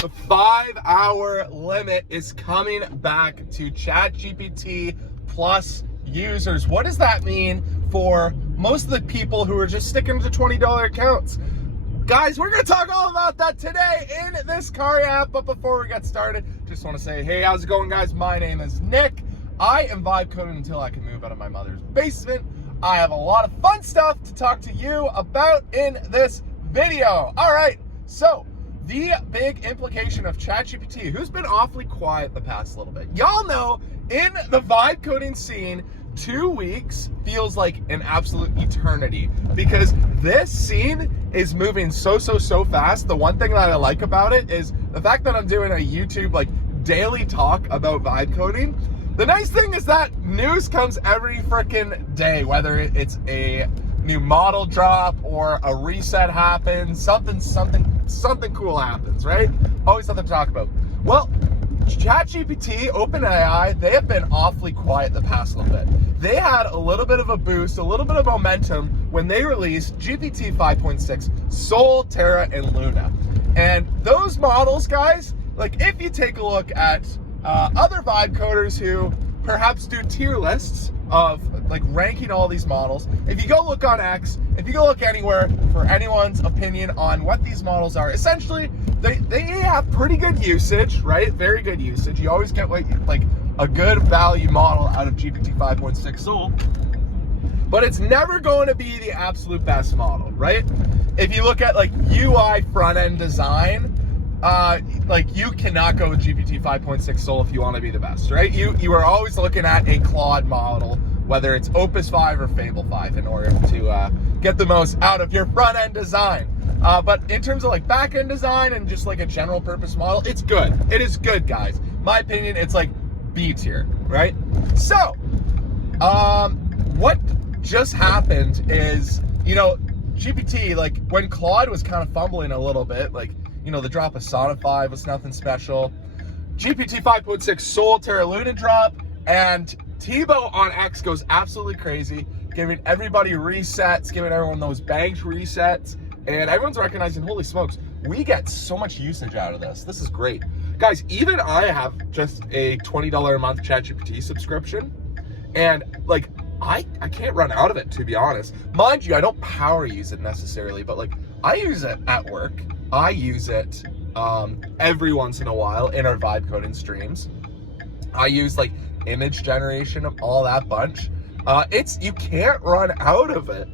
The 5-hour limit is coming back to ChatGPT plus users. What does that mean for most of the people who are just sticking to $20 accounts? Guys, we're going to talk all about that today in this car app. But before we get started, just want to say, hey, how's it going, guys? My name is Nick. I am vibe coding until I can move out of my mother's basement. I have a lot of fun stuff to talk to you about in this video. All right, so the big implication of ChatGPT, who's been awfully quiet the past little bit. Y'all know in the vibe coding scene, 2 weeks feels like an absolute eternity because this scene is moving so fast. The one thing that I like about it is the fact that I'm doing a YouTube daily talk about vibe coding. The nice thing is that news comes every freaking day, whether it's a new model drop or a reset happens, something cool happens, right? Always something to talk about. Well, ChatGPT, OpenAI, they have been awfully quiet the past little bit. They had a little bit of a boost, a little bit of momentum when they released GPT 5.6, Sol, Terra, and Luna. And those models, guys, if you take a look at other vibe coders who perhaps do tier lists of ranking all these models, if you go look on X, if you go look anywhere for anyone's opinion on what these models are, essentially they have pretty good usage, right? Very good usage. You always get a good value model out of GPT 5.6 Sol, but it's never going to be the absolute best model, right? If you look at UI front end design, you cannot go with GPT 5.6 Sol if you want to be the best, right? You are always looking at a Claude model, whether it's Opus 5 or Fable 5, in order to get the most out of your front end design. But in terms of back end design and just a general purpose model, it's good. It is good, guys. My opinion, it's B tier, right? So, what just happened is, GPT, when Claude was kind of fumbling a little bit, the drop of Sonnet 5 was nothing special. GPT 5.6 Sol, Terra, Luna drop, and Tebow on X goes absolutely crazy, giving everybody resets, giving everyone those banked resets, and everyone's recognizing, holy smokes, we get so much usage out of this. This is great. Guys, even I have just a $20 a month ChatGPT subscription, and I can't run out of it, to be honest. Mind you, I don't power use it necessarily, but I use it at work. I use it every once in a while in our vibe coding streams. I use image generation, all that bunch. You can't run out of it.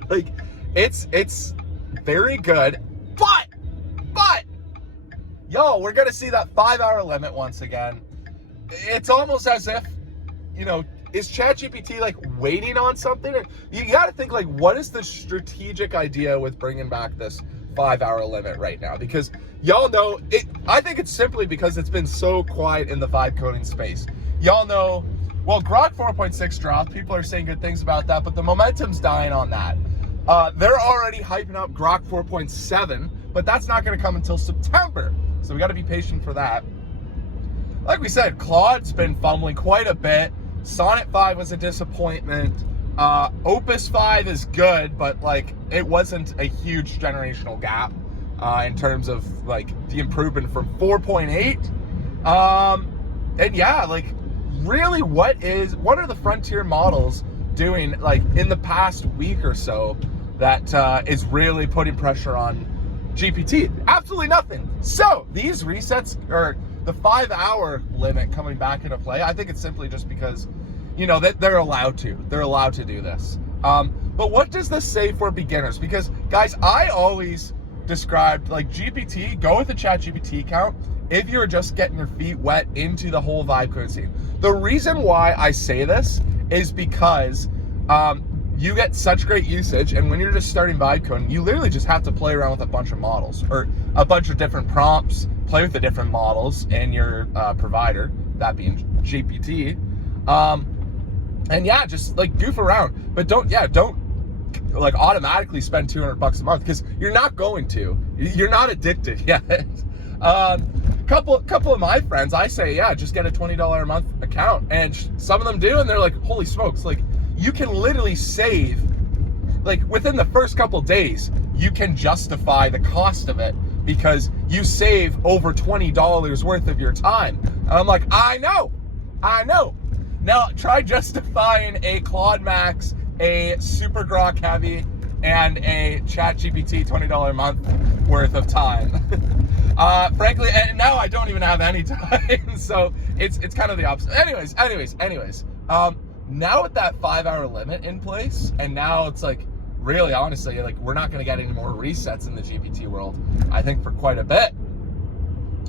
It's very good, but yo, we're gonna see that 5-hour limit once again. It's almost as if, is ChatGPT waiting on something? You got to think what is the strategic idea with bringing back this 5-hour limit right now? Because y'all know it. I think it's simply because it's been so quiet in the vibe coding space. Y'all know, well, Grok 4.6 dropped. People are saying good things about that, but the momentum's dying on that. They're already hyping up Grok 4.7, but that's not going to come until September. So we got to be patient for that. Like we said, Claude's been fumbling quite a bit. Sonnet 5 was a disappointment. Opus 5 is good, but it wasn't a huge generational gap in terms of the improvement from 4.8. And yeah, really, what are the frontier models doing in the past week or so that is really putting pressure on GPT? Absolutely nothing. So these resets, or the 5-hour limit coming back into play, I think it's simply just because that they're allowed to do this. But what does this say for beginners? Because guys, I always described GPT, go with the ChatGPT account if you're just getting your feet wet into the whole vibe coding scene. The reason why I say this is because you get such great usage, and when you're just starting vibe coding, you literally just have to play around with a bunch of models or a bunch of different prompts, play with the different models in your provider, that being GPT. And yeah, just goof around, but don't automatically spend $200 a month, because you're not going to. You're not addicted yet. Couple of my friends, I say, yeah, just get a $20 a month account, and some of them do, and they're like, holy smokes, you can literally save, within the first couple days, you can justify the cost of it because you save over $20 worth of your time. And I'm like, I know. Now try justifying a Claude Max, a Super Grok Heavy, and a ChatGPT $20 a month worth of time. Frankly, and now I don't even have any time, so it's kind of the opposite. Anyways. Now with that 5-hour limit in place, and now it's like, really, honestly, like, we're not going to get any more resets in the GPT world, I think, for quite a bit.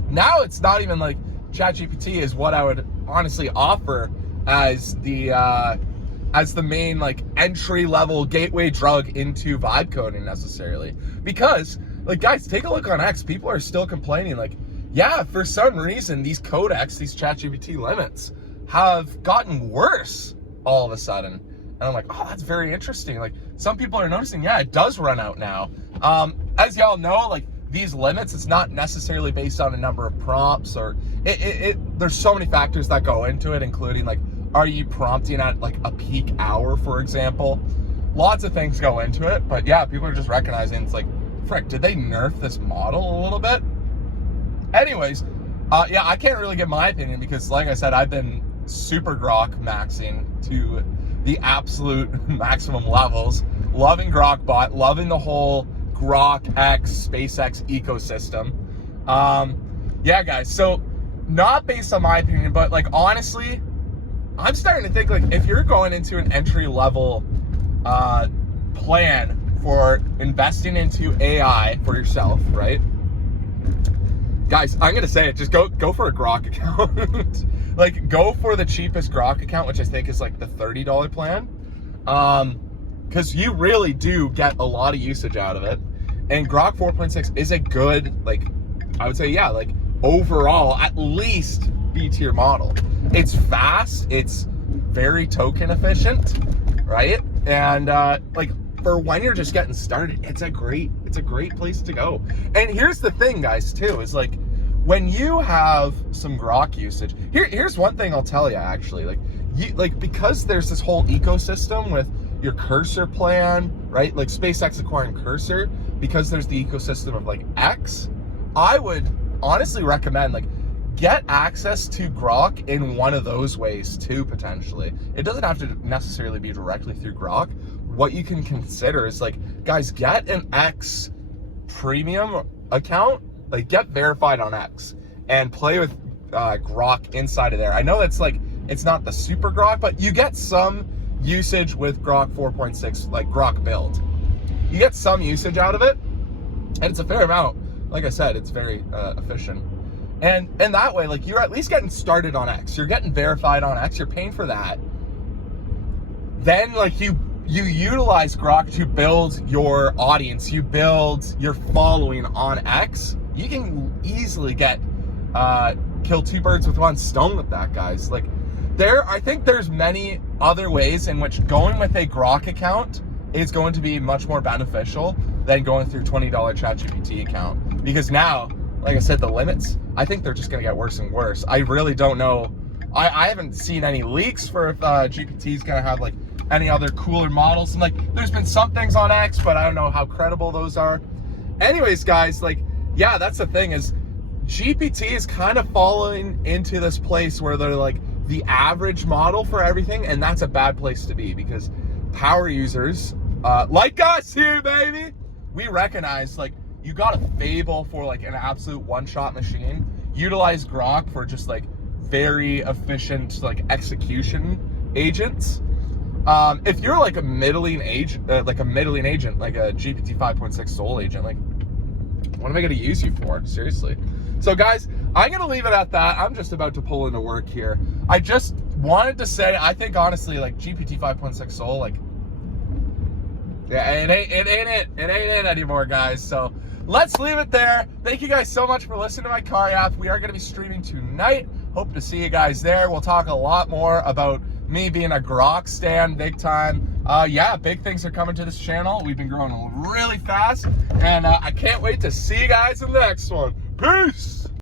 Now it's not even like ChatGPT is what I would honestly offer as the main, like, entry-level gateway drug into vibe coding necessarily. Because, like, guys, take a look on X. People are still complaining, like, yeah, for some reason, these Codex, these ChatGPT limits, have gotten worse all of a sudden. And I'm like, oh, that's very interesting. Like, some people are noticing, yeah, it does run out now. As y'all know, like, these limits, it's not necessarily based on a number of prompts, or there's so many factors that go into it, including, like, are you prompting at, like, a peak hour, for example? Lots of things go into it, but yeah, people are just recognizing, it's like, frick, did they nerf this model a little bit? Anyways, yeah, I can't really give my opinion because, like I said, I've been Super Grok maxing to the absolute maximum levels, loving Grokbot, loving the whole Grok X, SpaceX ecosystem. Yeah, guys, so not based on my opinion, but, like, honestly, I'm starting to think, like, if you're going into an entry-level plan for investing into AI for yourself, right? Guys, I'm gonna say it, just go for a Grok account. Like, go for the cheapest Grok account, which I think is like the $30 plan. Because you really do get a lot of usage out of it. And Grok 4.6 is a good, like, I would say, yeah, like, overall, at least B-tier model. It's fast, it's very token efficient, right? And like, for when you're just getting started, it's a great place to go. And here's the thing, guys, too, is like, when you have some Grok usage, here's one thing I'll tell you, actually, like, because there's this whole ecosystem with your Cursor plan, right? Like, SpaceX acquiring Cursor, because there's the ecosystem of, like, X, I would honestly recommend, like, get access to Grok in one of those ways too, potentially. It doesn't have to necessarily be directly through Grok. What you can consider is, like, guys, get an X premium account, like, get verified on X and play with Grok inside of there. I know it's like, it's not the super Grok, but you get some usage with Grok 4.6, like Grok build. You get some usage out of it, and it's a fair amount. Like I said, it's very efficient. And that way, like, you're at least getting started on X. You're getting verified on X. You're paying for that. Then, like, you utilize Grok to build your audience. You build your following on X. You can easily get kill two birds with one stone with that, guys. Like, I think there's many other ways in which going with a Grok account is going to be much more beneficial than going through $20 ChatGPT account. Because now, like I said, the limits, I think they're just going to get worse and worse. I really don't know. I haven't seen any leaks for if GPT is going to have, like, any other cooler models. And, like, there's been some things on X, but I don't know how credible those are. Anyways, guys, like, yeah, that's the thing, is GPT is kind of falling into this place where they're, like, the average model for everything, and that's a bad place to be, because power users, like us here, baby, we recognize, like, you got a fable for, like, an absolute one-shot machine. Utilize Grok for just, like, very efficient, like, execution agents. If you're, like, a middling agent, like a GPT 5.6 Soul agent, like, what am I going to use you for? Seriously. So, guys, I'm going to leave it at that. I'm just about to pull into work here. I just wanted to say, I think, honestly, like, GPT 5.6 Soul, like, yeah, it ain't it anymore, guys. So let's leave it there. Thank you guys so much for listening to my car app. We are going to be streaming tonight. Hope to see you guys there. We'll talk a lot more about me being a Grok stan big time. Yeah, big things are coming to this channel. We've been growing really fast, and I can't wait to see you guys in the next one. Peace!